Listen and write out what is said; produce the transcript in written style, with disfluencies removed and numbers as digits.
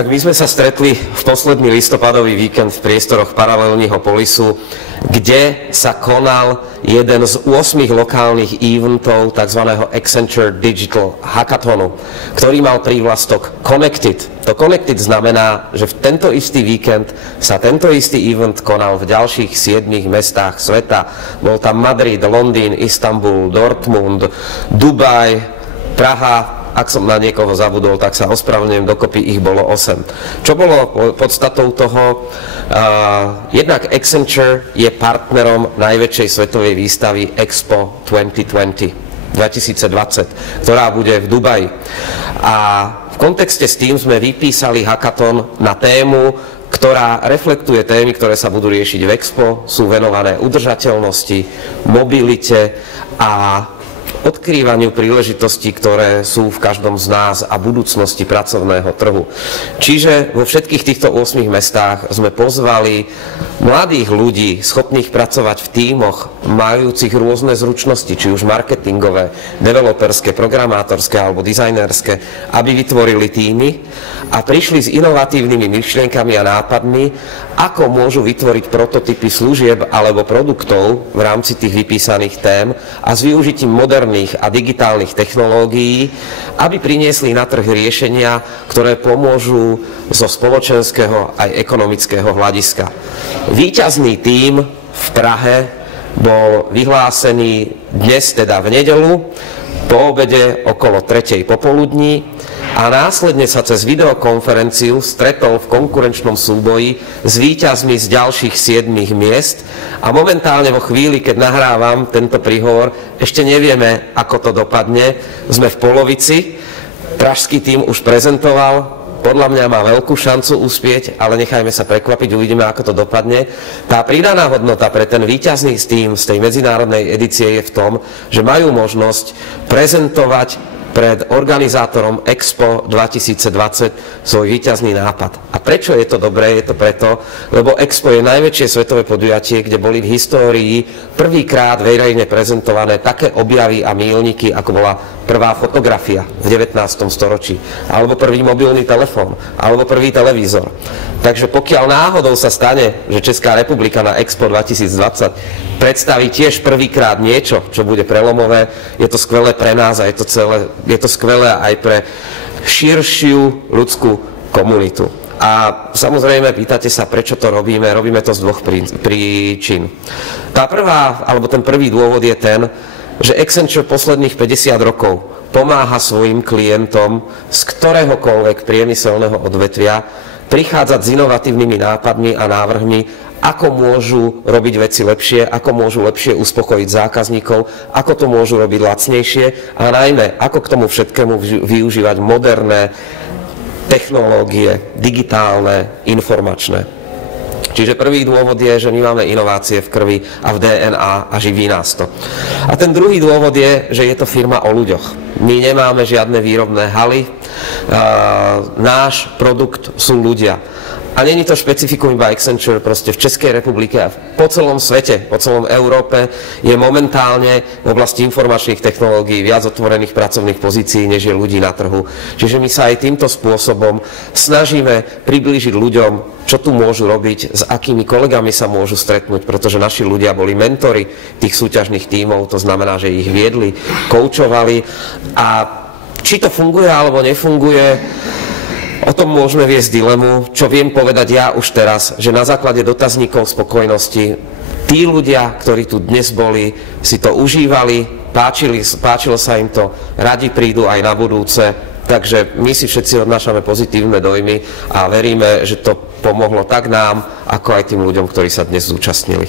Tak my sme sa stretli v posledný listopadový víkend v priestoroch Paralelního polisu, kde sa konal jeden z 8 lokálnych eventov tzv. Accenture Digital Hackathonu, ktorý mal prívlastok Connected. To Connected znamená, že v tento istý víkend sa tento istý event konal v ďalších 7 mestách sveta. Bol tam Madrid, Londýn, Istanbul, Dortmund, Dubaj, Praha. Ak som na niekoho zabudol, tak sa ospravedlňujem, dokopy ich bolo 8. Čo bolo podstatou toho? Jednak Accenture je partnerom najväčšej svetovej výstavy Expo 2020, ktorá bude v Dubaji. A v kontexte s tým sme vypísali hackathon na tému, ktorá reflektuje témy, ktoré sa budú riešiť v Expo, sú venované udržateľnosti, mobilite a odkrývaniu príležitostí, ktoré sú v každom z nás a budúcnosti pracovného trhu. Čiže vo všetkých týchto 8 mestách sme pozvali mladých ľudí, schopných pracovať v tímoch, majúcich rôzne zručnosti, či už marketingové, developerské, programátorské alebo dizajnerské, aby vytvorili tímy a prišli s inovatívnymi myšlienkami a nápadmi, ako môžu vytvoriť prototypy služieb alebo produktov v rámci tých vypísaných tém a s využitím moderných a digitálnych technológií, aby priniesli na trh riešenia, ktoré pomôžu zo spoločenského aj ekonomického hľadiska. Víťazný tím v Prahe bol vyhlásený dnes, teda v nedeľu, po obede okolo 3. popoludní a následne sa cez videokonferenciu stretol v konkurenčnom súboji s víťazmi z ďalších 7 miest a momentálne vo chvíli, keď nahrávam tento príhovor, ešte nevieme, ako to dopadne. Sme v polovici, pražský tím už prezentoval, podľa mňa má veľkú šancu uspieť, ale nechajme sa prekvapiť, uvidíme, ako to dopadne. Tá pridaná hodnota pre ten víťazný tím z tej medzinárodnej edície je v tom, že majú možnosť prezentovať pred organizátorom Expo 2020 svoj víťazný nápad. A prečo je to dobré? Je to preto, lebo Expo je najväčšie svetové podujatie, kde boli v histórii prvýkrát verejne prezentované také objavy a míľniky, ako bola prvá fotografia v 19. storočí, alebo prvý mobilný telefón, alebo prvý televízor. Takže pokiaľ náhodou sa stane, že Česká republika na Expo 2020 predstaví tiež prvýkrát niečo, čo bude prelomové, je to skvelé pre nás a je to skvelé aj pre širšiu ľudskú komunitu. A samozrejme, pýtate sa, prečo to robíme. Robíme to z 2 príčin. Tá prvá, alebo ten prvý dôvod je ten, že Accenture posledných 50 rokov pomáha svojim klientom z ktoréhokoľvek priemyselného odvetvia prichádzať s inovatívnymi nápadmi a návrhmi, ako môžu robiť veci lepšie, ako môžu lepšie uspokojiť zákazníkov, ako to môžu robiť lacnejšie a najmä, ako k tomu všetkému využívať moderné technológie, digitálne, informačné. Čiže prvý dôvod je, že my máme inovácie v krvi a v DNA a živí nás to. A ten druhý dôvod je, že je to firma o ľuďoch. My nemáme žiadne výrobné haly, náš produkt sú ľudia. A není to špecifikum iba Accenture, proste v Českej republike a po celom svete, po celom Európe je momentálne v oblasti informačných technológií viac otvorených pracovných pozícií, než je ľudí na trhu. Čiže my sa aj týmto spôsobom snažíme priblížiť ľuďom, čo tu môžu robiť, s akými kolegami sa môžu stretnúť, pretože naši ľudia boli mentori tých súťažných tímov, to znamená, že ich viedli, koučovali a či to funguje alebo nefunguje, o tom môžeme viesť dilemu. Čo viem povedať ja už teraz, že na základe dotazníkov spokojnosti tí ľudia, ktorí tu dnes boli, si to užívali, páčilo sa im to, radi prídu aj na budúce. Takže my si všetci odnášame pozitívne dojmy a veríme, že to pomohlo tak nám, ako aj tým ľuďom, ktorí sa dnes zúčastnili.